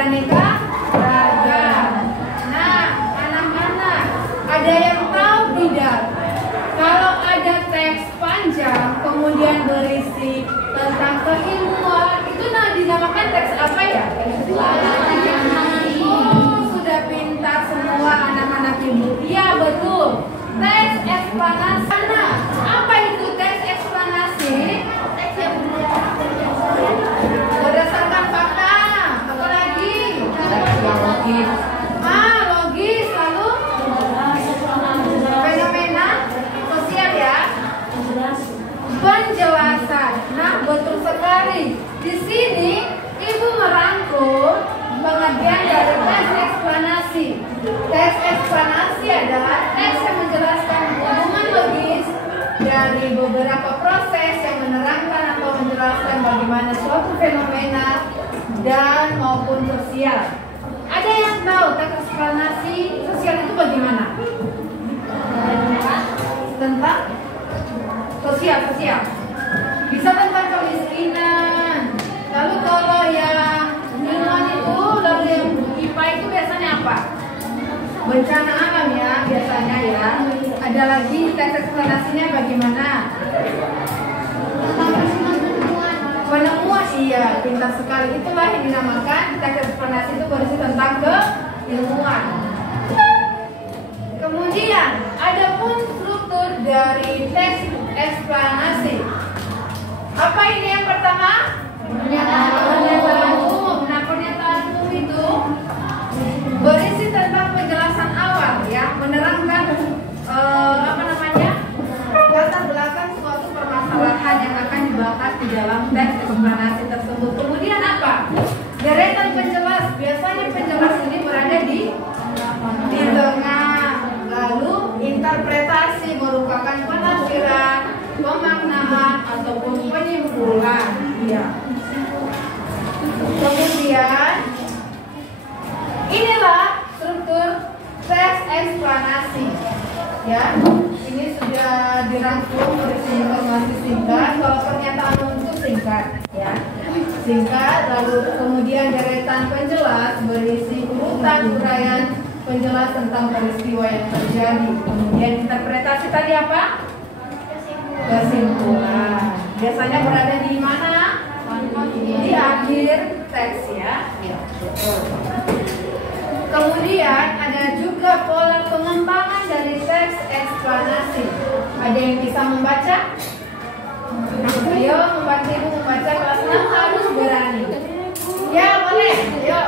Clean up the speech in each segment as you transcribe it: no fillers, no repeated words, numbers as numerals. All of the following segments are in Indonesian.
beraneka ragam. Nah, anak-anak, ada yang tahu tidak? Kalau ada teks panjang kemudian berisi tentang keilmuan, itu dinamakan teks apa ya? Sudah pintar semua anak-anak ibu. Iya, betul. Teks eksplanasi. Nah, apa itu teks eksplanasi? Berdasarkan fakta. Apa lagi? Logis. Logis. Lalu fenomena sosial ya. Penjelasan. Nah, betul sekali. Di sini ibu merangkum pengertian dari teks eksplanasi. Teks eksplanasi adalah teks yang menjelaskan hubungan logis dari beberapa proses yang menerangkan atau menjelaskan bagaimana suatu fenomena dan maupun sosial. Ada yang tahu teks eksplanasi sosial itu bagaimana? Tentang sosial. Bisa tentang kemiskinan. Lalu kalau yang ilmuwan itu, lalu yang IPA itu biasanya apa? Bencana alam ya, biasanya ya. Ada lagi teks eksplanasinya bagaimana? Penemuan, iya, pintar sekali. Itulah yang dinamakan teks eksplanasi, itu berisi tentang keilmuan. Kemudian, ada pun struktur dari teks eksplanasi. Apa ini yang pertama? Pernyataan umum. Nah, pernyataan umum itu berisi tentang penjelasan awal ya, menerangkan latar belakang suatu permasalahan yang akan dibahas di dalam teks eksplanasi tersebut. Kemudian apa? Deretan penjelas. Biasanya penjelas ini berada di tengah. Lalu interpretasi merupakan penafsiran, pemaknaan ataupun penyimpulan. Ya. Kemudian inilah struktur teks eksplanasi. Ya, ini sudah dirangkum berisi informasi singkat. Kalau pernyataan umum itu singkat, ya, singkat. Lalu kemudian deretan penjelas berisi urutan uraian penjelas tentang peristiwa yang terjadi. Kemudian interpretasi tadi apa? Kesimpulan. Biasanya berada di mana? Di akhir teks ya. Kemudian ada juga pola pengembangan dari teks eksplanasi. Ada yang bisa membaca? Ayo membantu ibu membaca, kelas 6 harus berani. Ya boleh, ayo.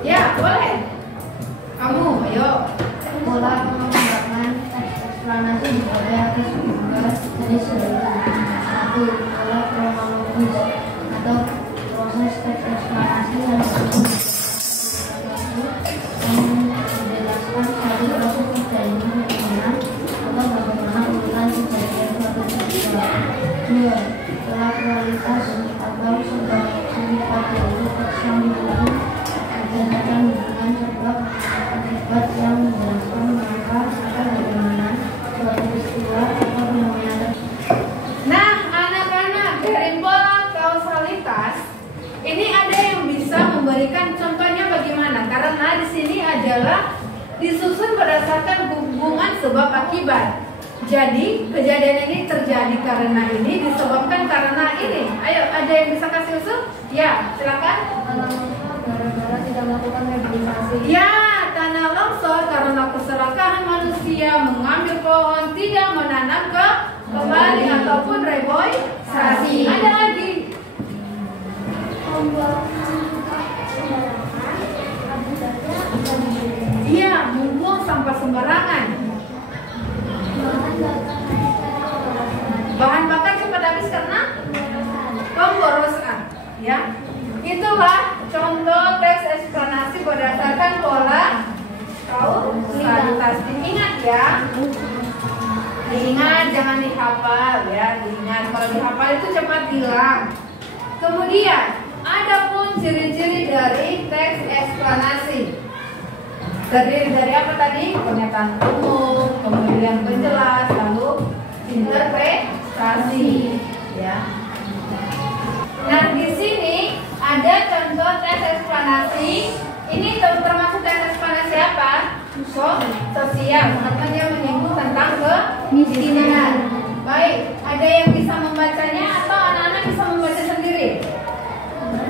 Ya boleh. Kamu, ayo. Pola pengembangan teks eksplanasi dibagi atas tugas jenis satu, pola kronologis atau proses teks eksplanasi yang menjelaskan satu proses terjadinya fenomena atau bagaimana urutan kejadian suatu peristiwa. Dua, pola kualitas atau sifat yaitu teks yang diberi berdasarkan hubungan sebab akibat yang menjelaskan mengapa atau bagaimana suatu peristiwa atau fenomena tersebut. Nah, anak-anak, dari pola kausalitas ini ada yang bisa memberikan contohnya bagaimana? Karena di sini adalah disusun berdasarkan hubungan sebab akibat. Jadi kejadian ini terjadi karena ini, disebabkan karena ini. Ayo, ada yang bisa kasih usul? Ya, silakan. Gara-gara tidak melakukan rehabilitasi. Ya, tanah longsor karena keserakahan manusia mengambil pohon, tidak menanam kembali ataupun reboisasi. Ada lagi? Iya, membuang sampah sembarangan. Bahan bakar cepat habis karena pemborosan. Ya, itulah contoh teks eksplanasi berdasarkan pola kausalitas. Diingat ya. Diingat, jangan dihafal ya. Diingat, kalau dihafal itu cepat hilang. Kemudian ada pun ciri-ciri dari teks eksplanasi. Terdiri dari apa tadi? Pernyataan umum, kemudian penjelas, lalu interpretasi. Ya. Nah, di sini ada contoh teks eksplanasi kemiskinan. Baik, ada yang bisa membacanya atau anak-anak bisa membaca sendiri?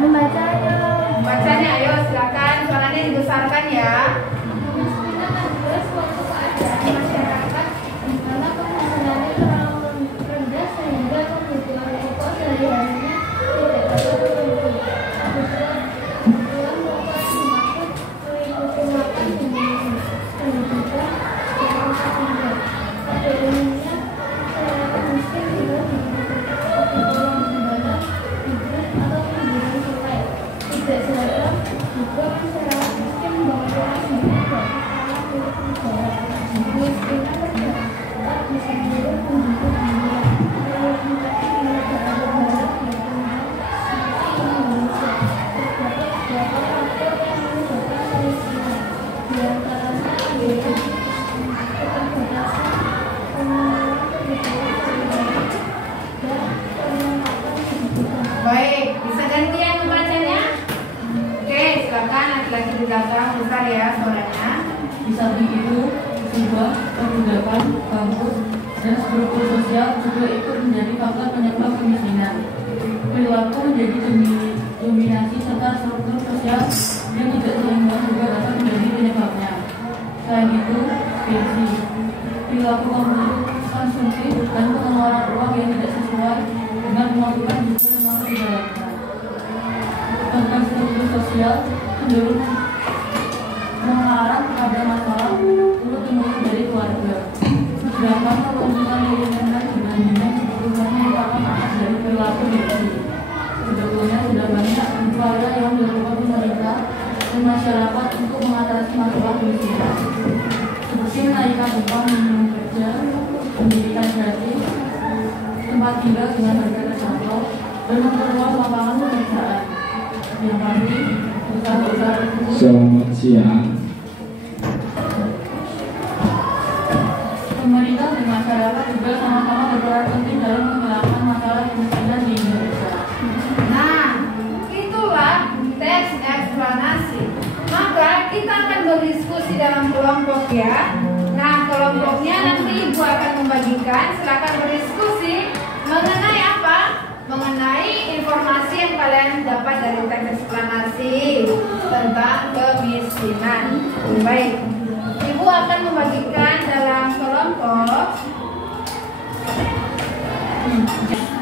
Membacanya. Membacanya, ayo silakan. Suaranya dibesarkan ya. Masyarakat karena penghasilannya terlalu rendah sehingga kebutuhan pokok sehari-harinya tidak dapat terpenuhi. Kebutuhan pokok dimaksud meliputi makan dan minum, dan juga yang sehingga pada umumnya masyarakat miskin juga dibutuhkan keperluan mendadak, hidup atau pinggiran sungai. Tidak jarang juga masyarakat miskin membangun rumah sendiri dan anak milik negara. Kemiskinan terdapat di seluruh penduduk dunia, terlihat di negara-negara berkembang seperti Indonesia. Terdapat beberapa faktor yang menyebabkan kemiskinan, di antaranya adalah keterbatasan pemenuhan kebutuhan sehari-hari dan penempatan pendidikan. Baik, bisa gantian membacanya? Oke, silakan laki-laki di belakang besar ya suaranya. Di samping itu, sebuah perbudakan, kampus, dan struktur sosial juga ikut menjadi faktor penyebab kemiskinan. Perilaku menjadi dominasi serta struktur sosial yang tidak seimbang juga dapat menjadi penyebabnya. Selain itu, gengsi, perilaku konsumsi dan pengeluaran uang yang tidak sesuai dengan kemampuan juga termasuk di dalamnya. Bahkan struktur sosial cenderung mengarah pada masalah turun-temurun dari keluarga. Sedangkan keuntungan lingkungan dibandingkan kebutuhannya merupakan atas dari perilaku gengsi. Sebetulnya sudah banyak upaya yang dilakukan pemerintah dan masyarakat untuk mengatasi masalah kemiskinan, seperti menaikkan upah minimum kerja, pendidikan gratis, tempat tinggal dengan harga terjangkau, dan memperluas lapangan pekerjaan. Yang pasti, usaha-usaha tersebut. Selamat siang. Pemerintah dan masyarakat juga sama-sama berperan penting dalam menghilangkan masalah kemiskinan di Indonesia. Nah, itulah teks eksplanasi. Maka kita akan berdiskusi dalam kelompok ya. Nah, kelompoknya nanti Ibu akan membagikan. Silakan berdiskusi mengenai apa? Mengenai informasi yang kalian dapat dari teks eksplanasi tentang kemiskinan. Baik, Ibu akan membagikan dalam kelompok.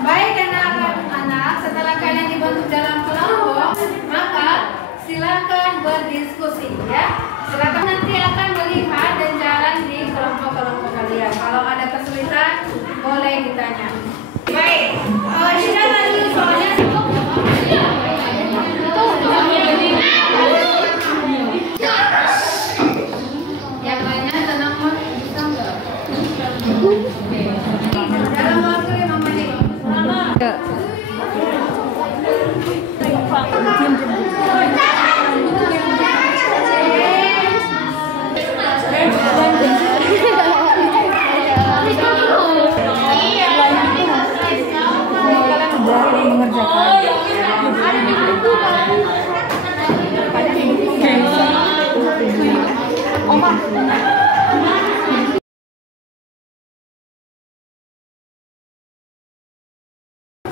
Baik anak-anak, setelah kalian dibentuk dalam kelompok, maka silakan berdiskusi ya. Silakan nanti akan melihat dan jalan di kelompok-kelompok kalian. Kalau ada kesulitan, boleh ditanya. Baik, sudah tadi soalnya cukup. Yang lainnya tenang bisa nggak? Dalam waktu 5 menit.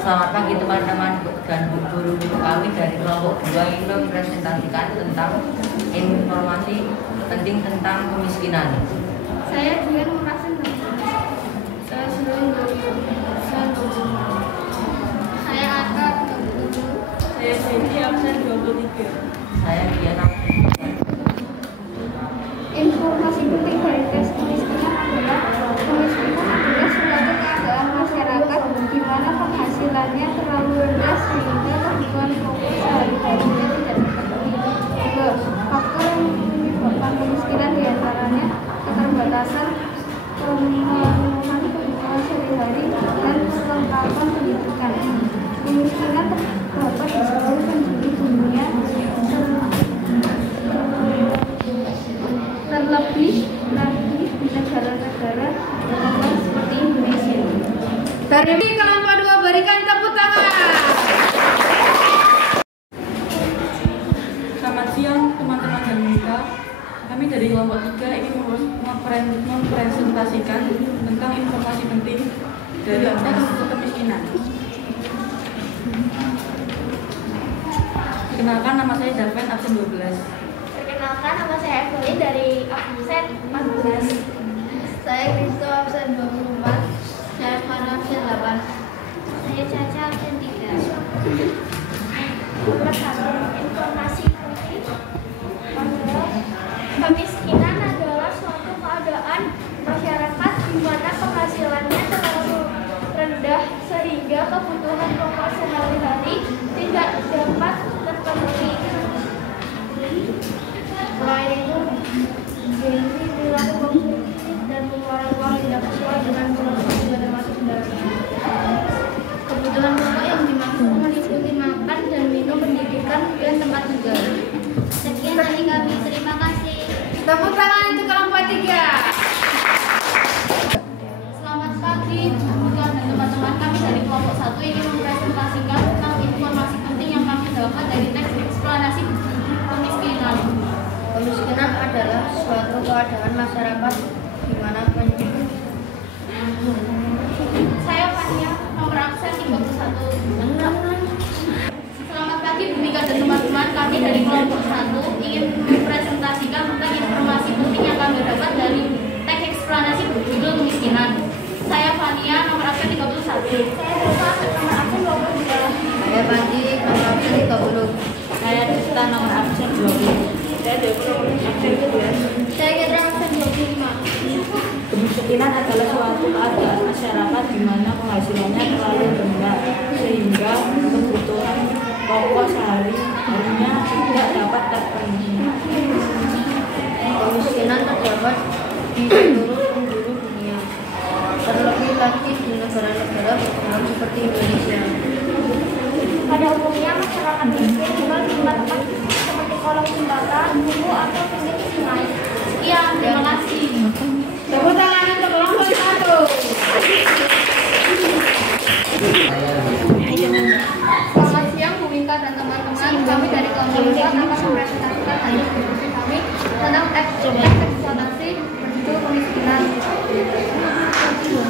Selamat pagi teman-teman dan guru-guru kami dari kelompok 2 ini mempresentasikan tentang informasi penting tentang kemiskinan. Saya Dian mempresentasikan. Saya Sering Saya Aka 37. Saya Devi absen 23. Saya Dian. Informasi penting dari tes kemiskinan adalah suatu keadaan masyarakat di mana penghasilannya terlalu rendah sehingga kebutuhan pokok sehari-harinya tidak terpenuhi. Juga faktor yang menyebabkan kemiskinan diantaranya keterbatasan pemenuhan kebutuhan sehari-hari dan perlengkapan pendidikan. Kemiskinan terdapat di seluruh penjuru dunia, terlebih lagi di negara-negara berkembang seperti Indonesia. Terlebih kelompok 2 berikan tepuk tangan. Selamat siang teman-teman dan Mika. Kami dari kelompok 3 ingin mempresentasikan tentang tentang informasi penting dari angka kemiskinan. Perkenalkan, nama saya Daven, absen 12. Perkenalkan, nama saya Evelyn dari absen 14. Saya Kristo, absen 24. Saya Fana, absen 8. Saya Caca, absen 3. Nomor 1, informasi penting. Kemiskinan adalah suatu keadaan masyarakat di mana penghasilannya terlalu rendah sehingga kebutuhan pokok sehari-hari tidak dapat terpenuhi. Selain itu, gengsi, perilaku konsumsi, dan pengeluaran uang tidak sesuai dengan kebutuhan juga termasuk dalamnya. Kebutuhan pokok yang dimaksud meliputi makan dan minum, pendidikan, dan tempat tinggal. Sekian dari kami, terima kasih. Tepuk tangan untuk kelompok 3. Selamat pagi, Bukan dan teman-teman. Kami dari kelompok 1 ingin mempresentasikan tentang informasi penting yang kami dapat dari teks eksplanasi kemiskinan. Kemiskinan adalah suatu keadaan masyarakat di mana Saya Fania, nomor absen 31. Selamat pagi, Bumika dan teman-teman. Kami dari kelompok 1 ingin mempresentasikan tentang informasi penting yang kami dapat dari teks eksplanasi berjudul kemiskinan. Saya Fania, nomor absen 31. Saya Desa, nomor absen 22. Saya Panji, nomor absen 30. Saya Desta, nomor absen 20. Saya Dewi, nomor absen 11. Saya Kendra, absen 25. Kemiskinan adalah suatu keadaan masyarakat di mana penghasilannya terlalu rendah sehingga kebutuhan pokok sehari-harinya tidak dapat terpenuhi. Kemiskinan terdapat di seluruh penjuru dunia, terlebih lagi di negara-negara berkembang seperti Indonesia. Pada umumnya masyarakat miskin tinggal di tempat seperti kolong jembatan, buku atau pinggir sungai. Sekian, terima kasih. Tepuk tangan untuk kelompok 1. Selamat siang, Bu Winka dan teman-teman. Kami dari kelompok 2 akan mempresentasikan hasil diskusi kami tentang teks eksplanasi berjudul kemiskinan.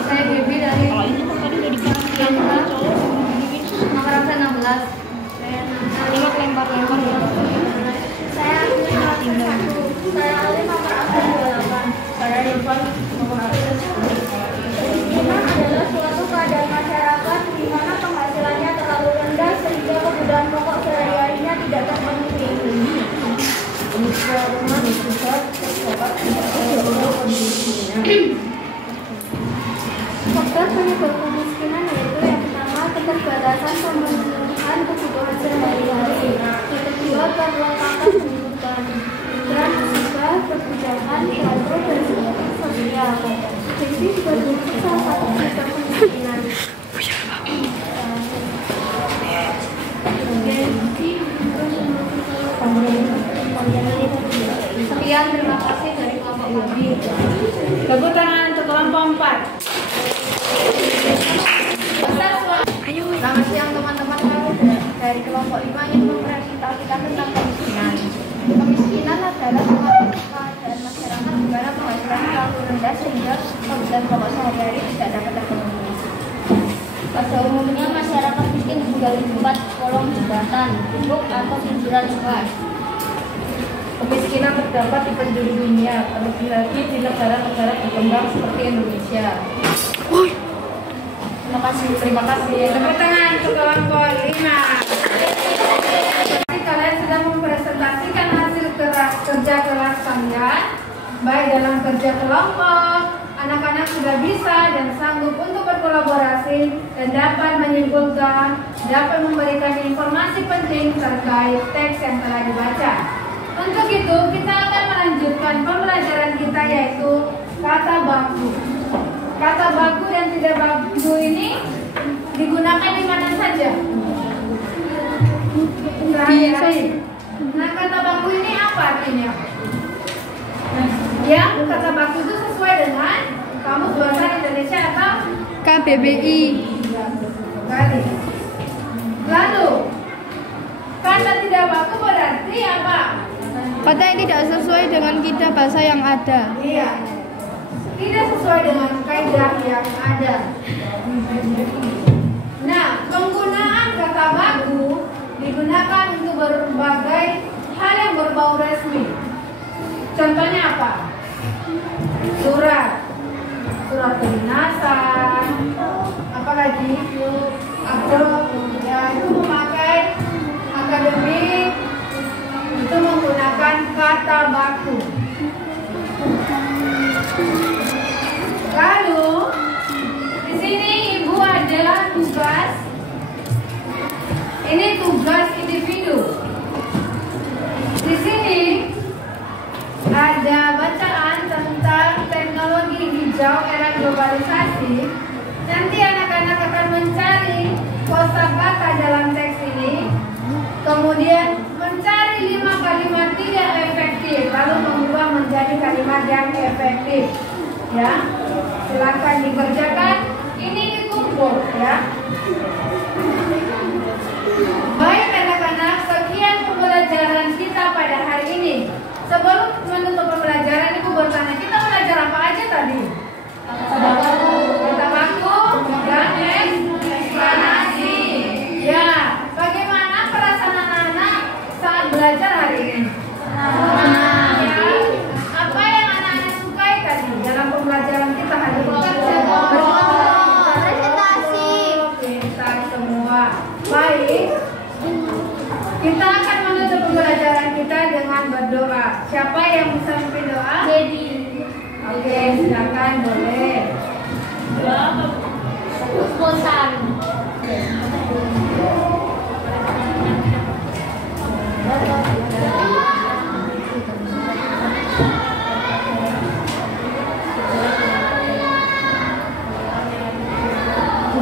Saya Debbie dari Yanka, nomor absen 16. Saya lempar-lempar. Saya Agnes, nomor absen 1. Saya Ali, nomor absen 28. Saya Irfan, nomor absen 10. Kemiskinan adalah suatu keadaan masyarakat di mana penghasilannya terlalu rendah sehingga kebutuhan pokok sehari-harinya tidak terpenuhi. Faktor penyebab kemiskinan yaitu yang pertama, keterbatasan pemenuhan kebutuhan sehari-hari, yang kedua, keterlambatan pendidikan, dan ketiga, kebijakan diatur dan sosial. Jadi sebagai salah satu faktor kemiskinan. Sekian, terima kasih dari kelompok kami. Tepuk tangan untuk kelompok 4. Selamat siang teman-teman, kami dari kelompok 5 ingin mempresentasikan tentang kemiskinan. Kemiskinan adalah suatu keadaan masyarakat di mana penghasilan terlalu rendah sehingga kebutuhan pokok sehari-hari tidak dapat terpenuhi. Pada umumnya masyarakat miskin tinggal di tempat kolong jembatan, gubuk atau pinggiran sungai. Kemiskinan terdapat di penjuru dunia, terlebih lagi di negara-negara berkembang seperti Indonesia. Terima kasih. Terima kasih. Tepuk tangan untuk kelompok 5. Kalian sudah mempresentasikan hasil kerja keras kalian, baik dalam kerja kelompok. Anak-anak sudah bisa dan sanggup untuk berkolaborasi dan dapat menyimpulkan, dapat memberikan informasi penting terkait teks yang telah dibaca. Untuk itu, kita akan melanjutkan pembelajaran kita, yaitu kata baku. Kata baku dan tidak baku ini digunakan di mana saja? Sehari-hari. Nah, kata baku ini apa artinya? Yang kata baku itu sesuai dengan Kamus Bahasa Indonesia atau KBBI. Kali. Lalu, kata tidak baku berarti apa? Kata yang tidak sesuai dengan kaidah bahasa yang ada. Iya. Tidak sesuai dengan kaidah kaidah yang ada. Nah, penggunaan kata baku digunakan untuk berbagai hal yang berbau resmi. Contohnya apa? Surat kedinasan, apalagi akte, ya itu memakai akademik, itu menggunakan kata baku. Lalu di sini ibu ada tugas. Ini tugas individu. Di sini ada bacaan tentang teknologi hijau era globalisasi. Nanti anak-anak akan mencari kosakata dalam teks ini, kemudian mencari 5 kalimat tidak efektif, lalu mengubah menjadi kalimat yang efektif. Ya, silakan dikerjakan. Ini dikumpul, ya. Baik anak-anak, sekian pembelajaran kita pada hari ini. Sebelum menutup pembelajaran, ibu bertanya, kita belajar apa aja tadi? Kata baku dan eksplanasi. Ya, bagaimana perasaan anak-anak saat belajar hari ini? Ya, apa yang anak-anak sukai tadi dalam pembelajaran kita hari ini? Presentasi. Kita semua. Baik. Kita akan menutup pembelajaran kita dengan berdoa. Siapa yang bisa memimpin doa? Jadi. Oke, silakan boleh. Spontan.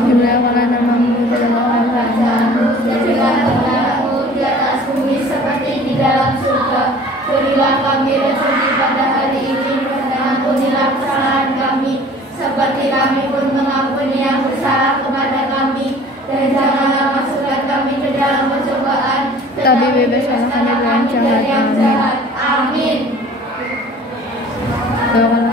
Dimulakanlah namamu, dirahmatkan namamu, Jadikanlah di atas bumi seperti di dalam surga. Berilah kami rezeki pada hari ini, dan ampunilah kesalahan kami, seperti kami pun mengampuni yang bersalah kepada kami. Dan janganlah masukkan kami ke dalam pencobaan, tapi bebaskanlah kami dari yang jahat. Amin. Amin.